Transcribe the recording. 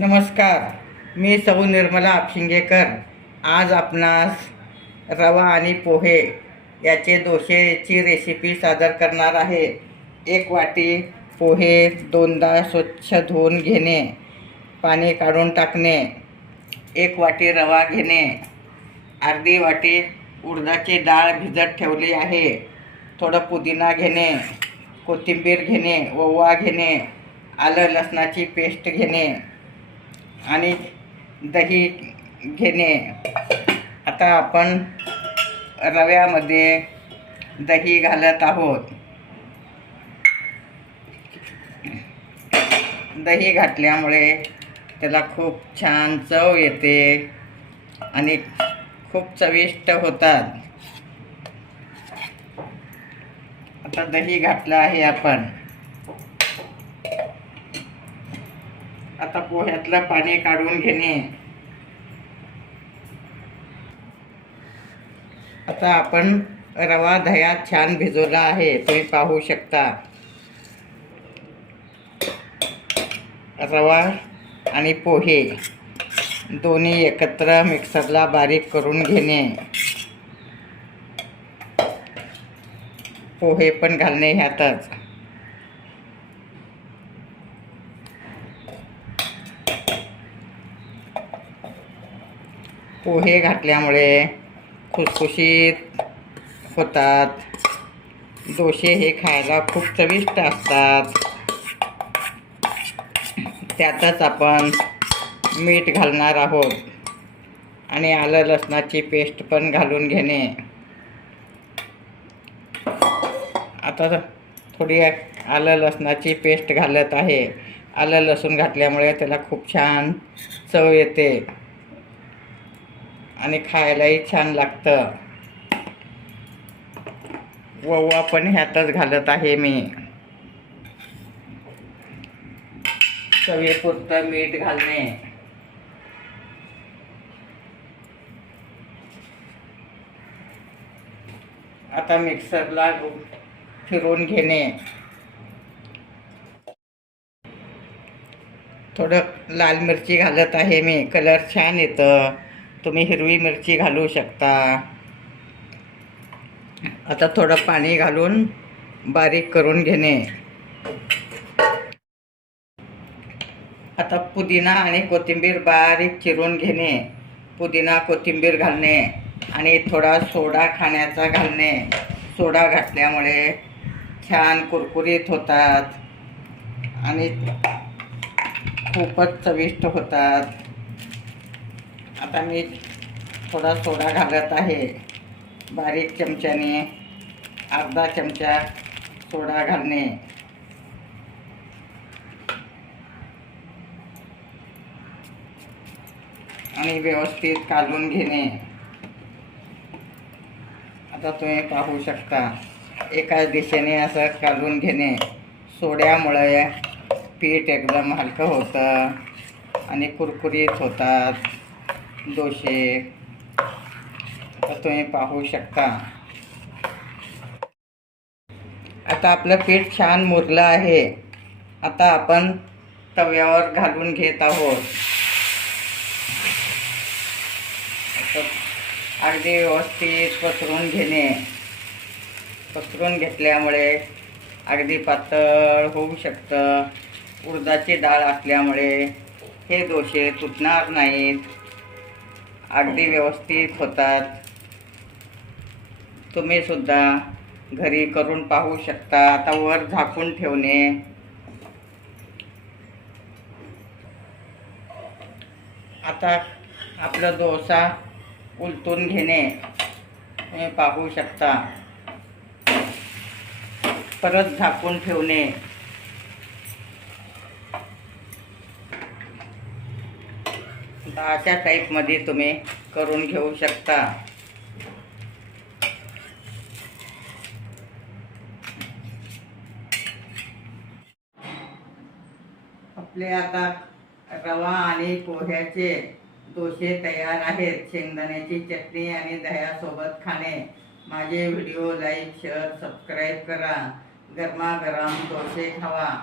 नमस्कार, मी सौ निर्मला आपशिंगेकर. आज आपणास रवा आणि पोहे याचे डोसेची रेसिपी सादर करणार आहे. 1 वाटी पोहे 2दा स्वच्छ धुवून घेणे, पाणी काढून टाकणे. 1 वाटी रवा घेणे. अर्धी वाटी उडदाची डाळ भिजत ठेवली आहे. थोडं पुदिना घेणे, कोथिंबीर घेणे, ओवा घेणे, आलं लसणाची पेस्ट घेणे आणि दही घेणे. आता आपण रव्यामध्ये दही घालत आहोत. दही घातल्यामुळे त्याला खूप छान चव येते आणि खूप चविष्ट होतात. आता दही घातलं आहे आपण. आता पोह्यातलं पाणी काढून घेणे. आता आपण रवा दह्यात छान भिजवला आहे, तुम्ही पाहू शकता. रवा आणि पोहे दोन्ही एकत्र मिक्सरला बारीक करून घेणे. पोहे पण घालणे ह्यातच. पोहे घातल्यामुळे खुसखुशीत होतात. डोसे हे खायला खूप चविष्ट असतात. त्यातच आपण मीठ घालणार आहोत आणि आलं लसणाची पेस्ट पण घालून घेणे. आता थोडी आलं लसणाची पेस्ट घालत आहे. आलं लसूण घातल्यामुळे त्याला खूप छान चव येते आणि खायलाही छान लागतं. ओवा पण ह्यातच घालत आहे मी. चवीपुरतं मीठ घालणे. आता मिक्सरला फिरवून घेणे. थोडं लाल मिरची घालत आहे मी, कलर छान येतं. तुम्ही हिरवी मिरची घालू शकता. आता थोडं पाणी घालून बारीक करून घेणे. आता पुदिना आणि कोथिंबीर बारीक चिरून घेणे. पुदिना कोथिंबीर घालणे आणि थोडा सोडा खाण्याचा घालणे. सोडा घातल्यामुळे छान कुरकुरीत होतात आणि खूपच चविष्ट होतात. आता मी थोडा सोडा घालत आहे. बारीक चमच्याने अर्धा चमचा सोडा घालणे. आणि व्यवस्थित कालवून घेणे. आता तुम्ही पाहू शकता, एकाच दिशेने असं कालवून घेणे. सोड्यामुळे पीठ एकदम हलकं होतं आणि कुरकुरीत होतात डोसे. आता तुम्ही पाहू शकता. आता आपलं पीठ छान मुरलं आहे. आता आपण तव्यावर घालून घेत आहोत. अगदी व्यवस्थित पसरून घेणे. पसरून घेतल्यामुळे अगदी पातळ होऊ शकतं. उडदाची डाळ असल्यामुळे हे डोसे तुटणार नाहीत, अगदी व्यवस्थित होतात. तुम्ही सुद्धा घरी करून पाहू शकता. आता वर झाकून ठेवणे. आता आपला डोसा उलटून घेणे. तुम्ही पाहू शकता. परत झाकून ठेवणे. अशा टाईपमध्ये तुम्ही करून घेऊ शकता. आपले आता रवा आणि पोह्याचे डोसे तयार आहेत. शेंगदाण्याची चटणी आणि दह्यासोबत खाणे. माझे व्हिडिओ लाईक, शेअर, सबस्क्राईब करा. गरमागरम डोसे खावा.